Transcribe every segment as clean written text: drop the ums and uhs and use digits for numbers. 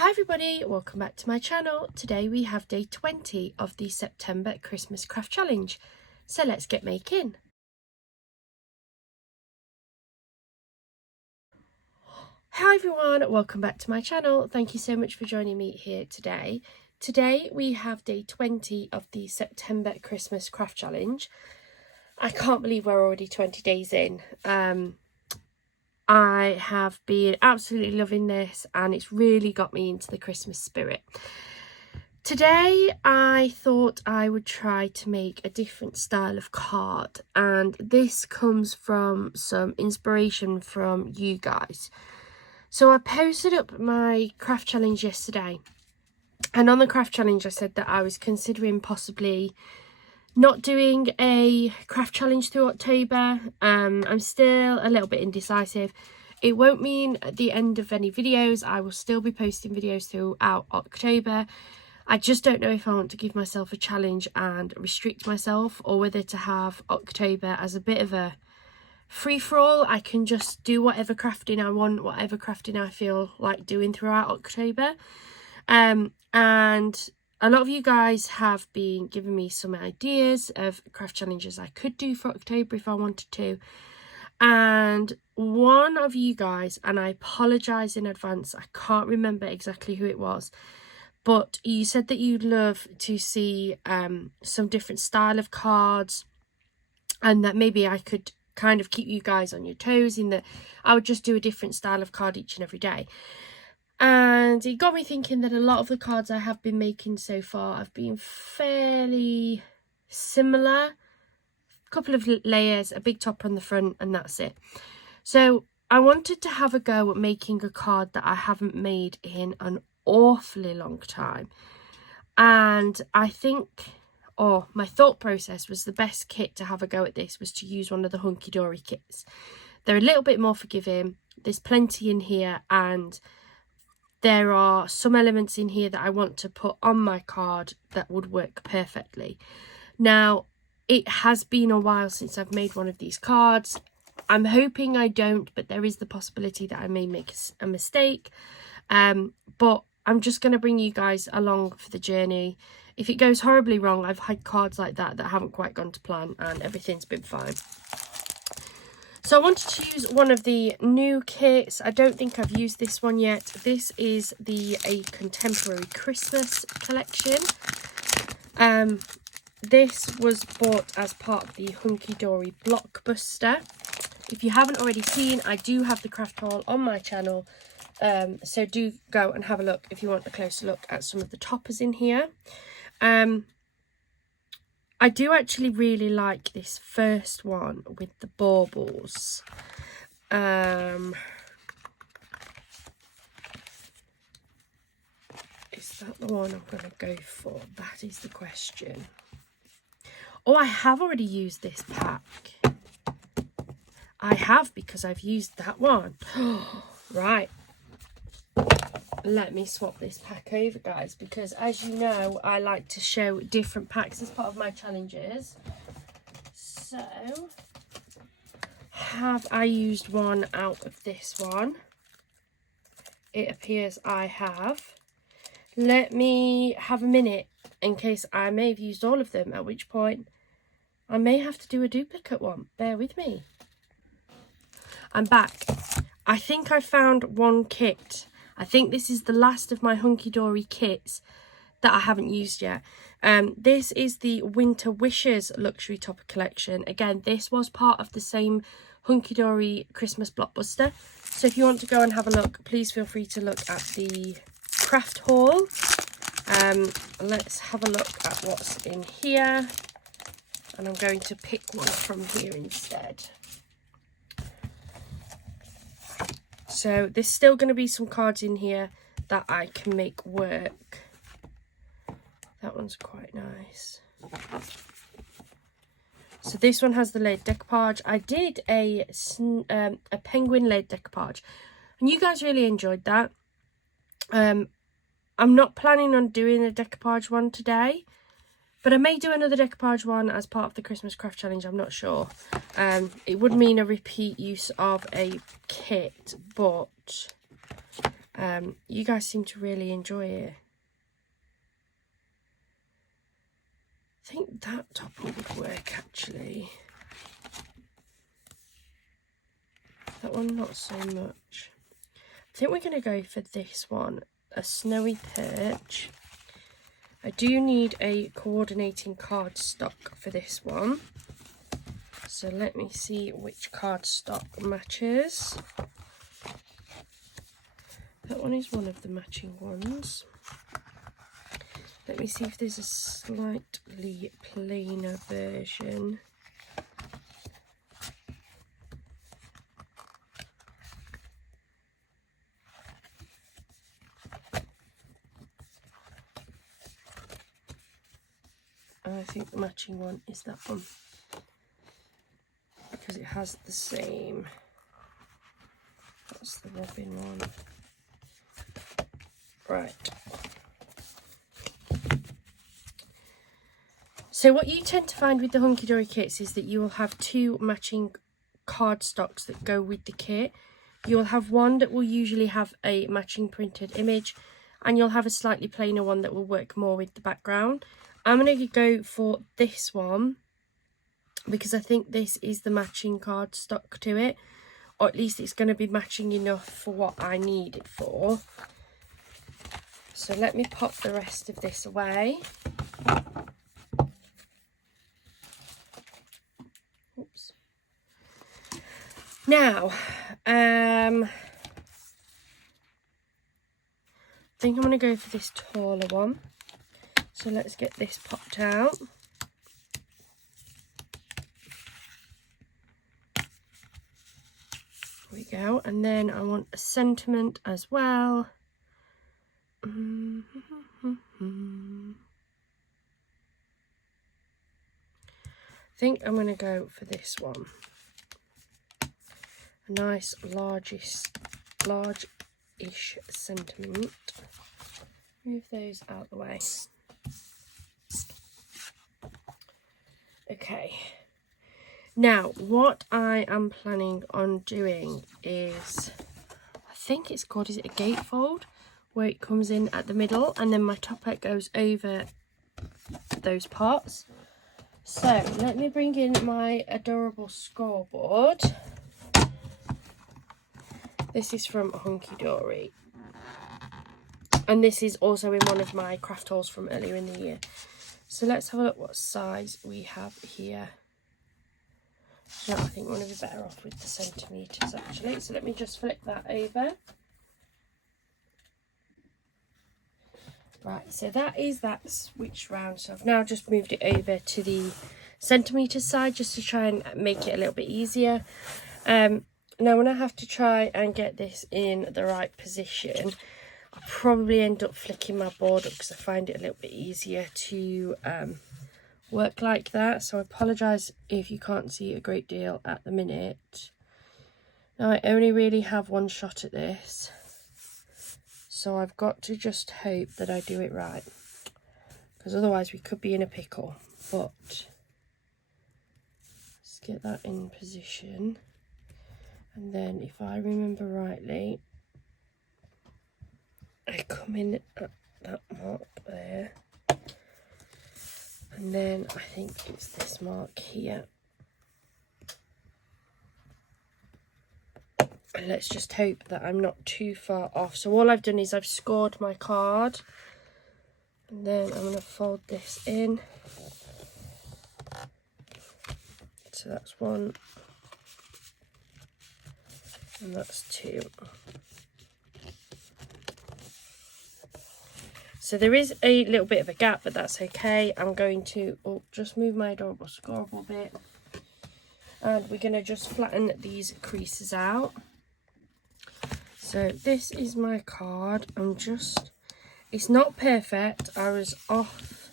Hi everybody, welcome back to my channel. Today we have day 20 of the September Christmas Craft Challenge. So let's get making. Hi everyone, welcome back to my channel. Thank you so much for joining me here today. Today we have day 20 of the September Christmas Craft Challenge. I can't believe we're already 20 days in. I have been absolutely loving this and it's really got me into the Christmas spirit. Today I thought I would try to make a different style of card, and this comes from some inspiration from you guys. So I posted up my craft challenge yesterday, and on the craft challenge I said that I was considering possibly not doing a craft challenge through October. I'm still a little bit indecisive. It won't mean at the end of any videos. I will still be posting videos throughout October. I just don't know if I want to give myself a challenge and restrict myself, or whether to have October as a bit of a free-for-all. I can just do whatever crafting I want, whatever crafting I feel like doing throughout October. And a lot of you guys have been giving me some ideas of craft challenges I could do for October if I wanted to. And one of you guys, and I apologise in advance, I can't remember exactly who it was, but you said that you'd love to see some different style of cards, and that maybe I could kind of keep you guys on your toes in that I would just do a different style of card each and every day. And it got me thinking that a lot of the cards I have been making so far have been fairly similar. A couple of layers, a big top on the front, and that's it. So I wanted to have a go at making a card that I haven't made in an awfully long time. And I think, my thought process was the best kit to have a go at this was to use one of the Hunky Dory kits. They're a little bit more forgiving. There's plenty in here, and there are some elements in here that I want to put on my card that would work perfectly. Now, it has been a while since I've made one of these cards. I'm hoping I don't, but there is the possibility that I may make a mistake. But I'm just going to bring you guys along for the journey. If it goes horribly wrong, I've had cards like that haven't quite gone to plan and everything's been fine. So I wanted to use one of the new kits. I don't think I've used this one yet. This is a contemporary Christmas collection. This was bought as part of the Hunky Dory Blockbuster. If you haven't already seen, I do have the craft haul on my channel. So do go and have a look if you want a closer look at some of the toppers in here. I do actually really like this first one with the baubles. Is that the one I'm going to go for? That is the question. Oh, I have already used this pack. I have, because I've used that one. Right. Let me swap this pack over, guys, because as you know, I like to show different packs as part of my challenges. So, have I used one out of this one? It appears I have. Let me have a minute in case I may have used all of them, at which point I may have to do a duplicate one. Bear with me. I'm back. I think I found one kit. I think this is the last of my Hunky Dory kits that I haven't used yet. This is the Winter Wishes Luxury Topper Collection. Again, this was part of the same Hunky Dory Christmas Blockbuster. So if you want to go and have a look, please feel free to look at the craft haul. Let's have a look at what's in here. And I'm going to pick one from here instead. So there's still going to be some cards in here that I can make work. That one's quite nice. So this one has the laid decoupage. I did a penguin laid decoupage, and you guys really enjoyed that. I'm not planning on doing a decoupage one today, but I may do another decoupage one as part of the Christmas Craft Challenge. I'm not sure. It would mean a repeat use of a kit, but You guys seem to really enjoy it. I think that topper would work actually. That one not so much. I think we're going to go for this one, a snowy perch. I do need a coordinating cardstock for this one. So let me see which cardstock matches. That one is one of the matching ones. Let me see if there's a slightly plainer version. I think the matching one is that one, because it has the same. That's the robin one. Right. So what you tend to find with the Hunky Dory kits is that you will have two matching cardstocks that go with the kit. You'll have one that will usually have a matching printed image, and you'll have a slightly plainer one that will work more with the background. I'm going to go for this one because I think this is the matching cardstock to it, or at least it's going to be matching enough for what I need it for. So let me pop the rest of this away. Oops. Now, I think I'm going to go for this taller one. So let's get this popped out. There we go. And then I want a sentiment as well. I think I'm going to go for this one. A nice large-ish sentiment. Move those out the way. Okay, now what I am planning on doing is, I think it's called, is it a gatefold, where it comes in at the middle and then my topper goes over those parts. So let me bring in my adorable scoreboard. This is from Hunky Dory, and this is also in one of my craft hauls from earlier in the year. So let's have a look what size we have here. No, I think we're going to be better off with the centimetres actually. So let me just flip that over. Right, so that is that switched round. So I've now just moved it over to the centimetre side just to try and make it a little bit easier. Now when I have to try and get this in the right position, I'll probably end up flicking my board up because I find it a little bit easier to work like that. So I apologise if you can't see a great deal at the minute. Now I only really have one shot at this, so I've got to just hope that I do it right, because otherwise we could be in a pickle. But let's get that in position, and then if I remember rightly, I come in at that mark there, and then I think it's this mark here. And let's just hope that I'm not too far off. So all I've done is I've scored my card, and then I'm going to fold this in. So that's one, and that's two. So there is a little bit of a gap, but that's okay. I'm going to just move my adorable scorable bit, and we're going to just flatten these creases out. So this is my card. It's not perfect. I was off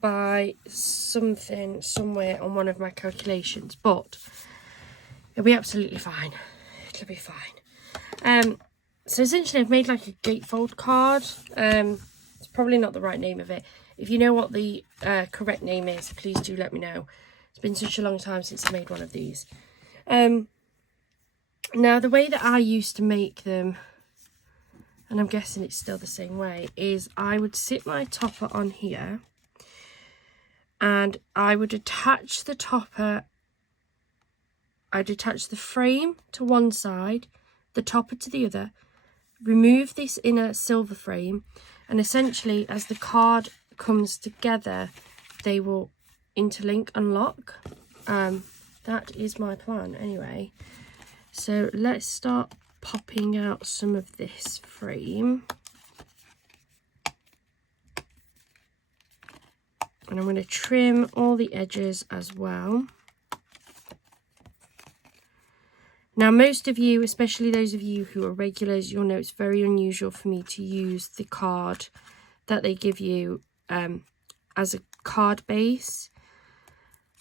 by something somewhere on one of my calculations, but it'll be absolutely fine. It'll be fine. So essentially I've made like a gatefold card. It's probably not the right name of it. If you know what the correct name is, please do let me know. It's been such a long time since I made one of these. Now the way that I used to make them and I'm guessing it's still the same way, is I would sit my topper on here and I would attach the topper. I'd attach the frame to one side, the topper to the other, remove this inner silver frame, and essentially as the card comes together, they will interlink and lock. That is my plan anyway. So let's start popping out some of this frame. And I'm going to trim all the edges as well. Now, most of you, especially those of you who are regulars, you'll know it's very unusual for me to use the card that they give you as a card base.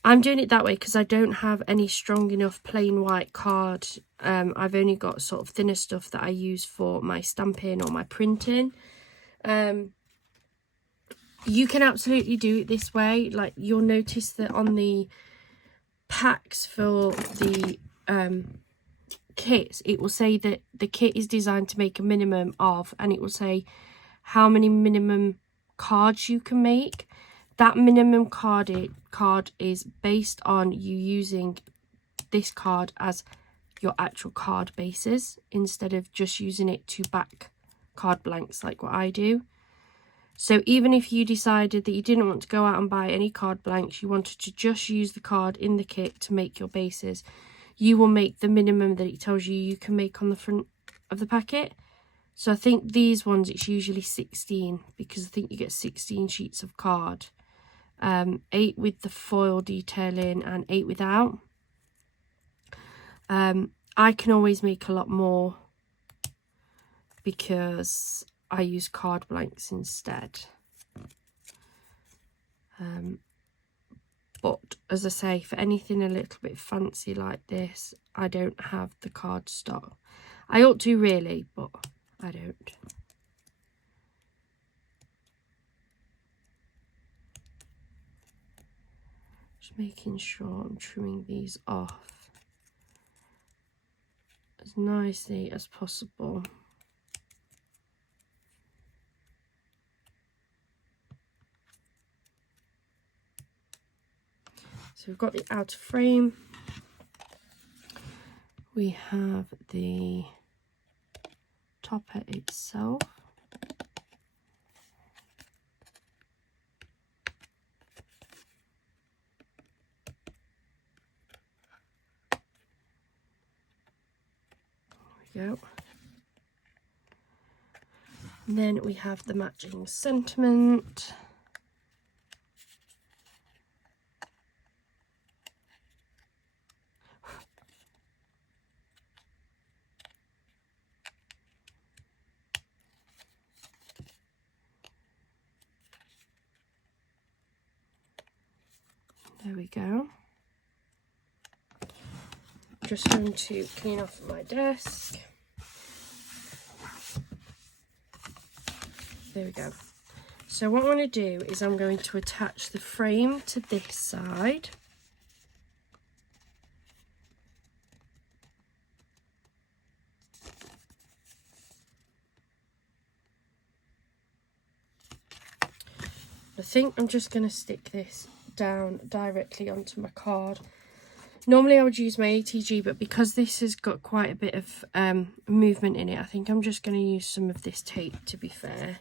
I'm doing it that way because I don't have any strong enough plain white card. I've only got sort of thinner stuff that I use for my stamping or my printing. You can absolutely do it this way. Like, you'll notice that on the packs for the kits, it will say that the kit is designed to make a minimum of, and it will say how many minimum cards you can make. That minimum card is based on you using this card as your actual card bases instead of just using it to back card blanks like what I do. So even if you decided that you didn't want to go out and buy any card blanks, you wanted to just use the card in the kit to make your bases, you will make the minimum that it tells you you can make on the front of the packet. So I think these ones, it's usually 16 because I think you get 16 sheets of card. 8 with the foil detailing and 8 without. I can always make a lot more because I use card blanks instead. But as I say, for anything a little bit fancy like this, I don't have the card stock. I ought to really, but I don't. Just making sure I'm trimming these off as nicely as possible. So we've got the outer frame. We have the topper itself. There we go. And then we have the matching sentiment. There we go. Just going to clean off my desk. There we go. So what I'm going to do is I'm going to attach the frame to this side. I think I'm just going to stick this down directly onto my card. Normally I would use my ATG, but because this has got quite a bit of movement in it, I think I'm just going to use some of this tape, to be fair.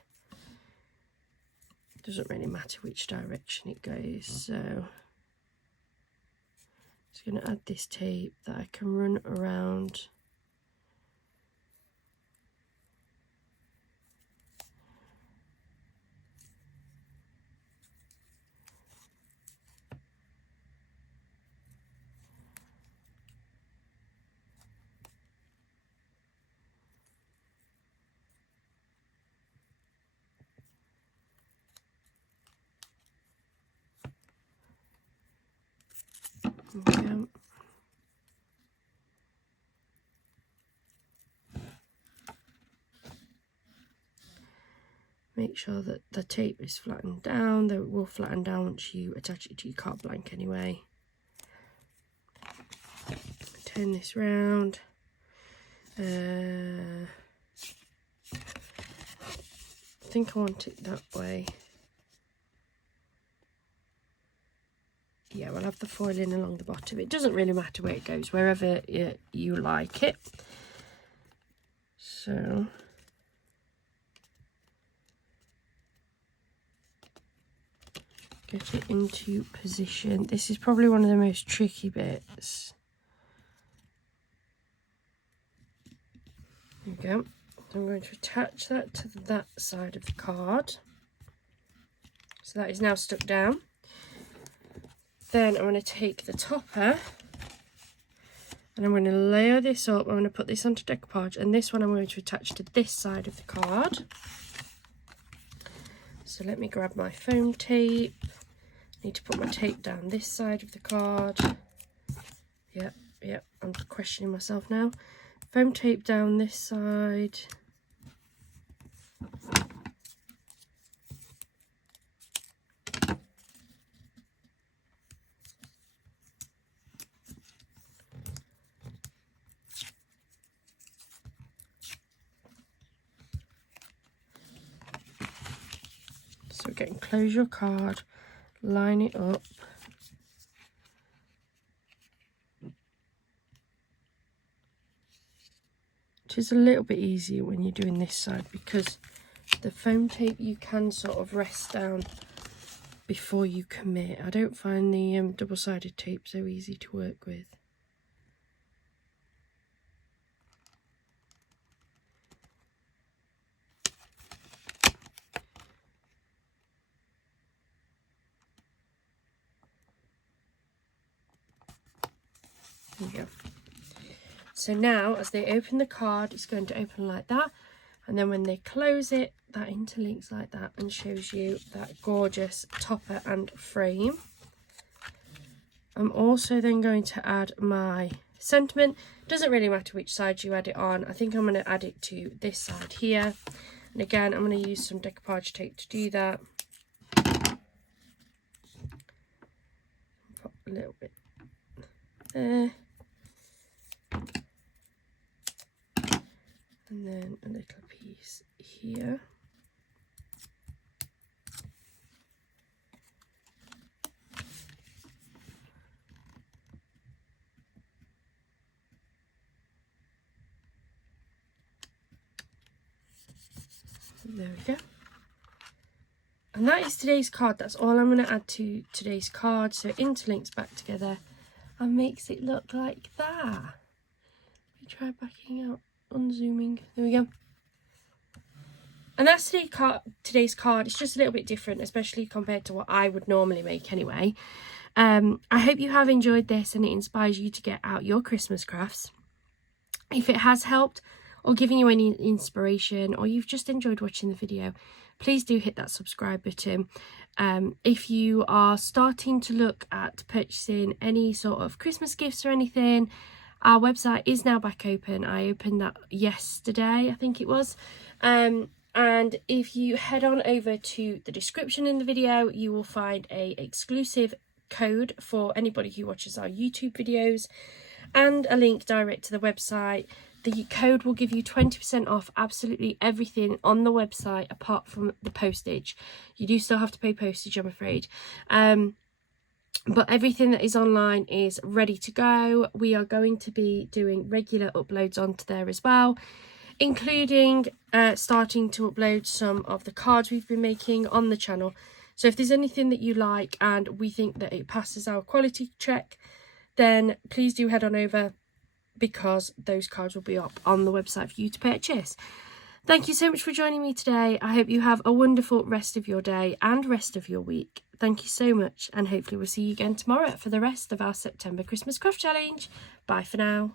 It doesn't really matter which direction it goes, so I'm just going to add this tape that I can run around. Okay. Make sure that the tape is flattened down, though it will flatten down once you attach it to your card blank anyway. Turn this round. think I want it that way. Yeah, we'll have the foiling along the bottom. It doesn't really matter where it goes, wherever you like it. So get it into position. This is probably one of the most tricky bits. There we go. So I'm going to attach that to that side of the card. So that is now stuck down. Then I'm going to take the topper and I'm going to layer this up. I'm going to put this onto decoupage, and this one I'm going to attach to this side of the card. So let me grab my foam tape. I need to put my tape down this side of the card. Yep, I'm questioning myself now. Foam tape down this side. So again, close your card, line it up. It is a little bit easier when you're doing this side because the foam tape you can sort of rest down before you commit. I don't find the double-sided tape so easy to work with. There we go. So now as they open the card, it's going to open like that, and then when they close it, that interlinks like that and shows you that gorgeous topper and frame. I'm also then going to add my sentiment. Doesn't really matter which side you add it on. I think I'm going to add it to this side here, and again I'm going to use some decoupage tape to do that. Pop a little bit there. And then a little piece here. There we go. And that is today's card. That's all I'm going to add to today's card. So it interlinks back together and makes it look like that. Let me try backing out. Unzooming. There we go. And that's today's card. It's just a little bit different, especially compared to what I would normally make anyway. I hope you have enjoyed this and it inspires you to get out your Christmas crafts. If it has helped or given you any inspiration, or you've just enjoyed watching the video, please do hit that subscribe button. If you are starting to look at purchasing any sort of Christmas gifts or anything, our website is now back open. I opened that yesterday, I think it was. And if you head on over to the description in the video, you will find a exclusive code for anybody who watches our YouTube videos and a link direct to the website. The code will give you 20% off absolutely everything on the website apart from the postage. You do still have to pay postage, I'm afraid. But everything that is online is ready to go. We are going to be doing regular uploads onto there as well, including starting to upload some of the cards we've been making on the channel. So if there's anything that you like and we think that it passes our quality check, then please do head on over, because those cards will be up on the website for you to purchase. Thank you so much for joining me today. I hope you have a wonderful rest of your day and rest of your week. Thank you so much, and hopefully we'll see you again tomorrow for the rest of our September Christmas Craft Challenge. Bye for now.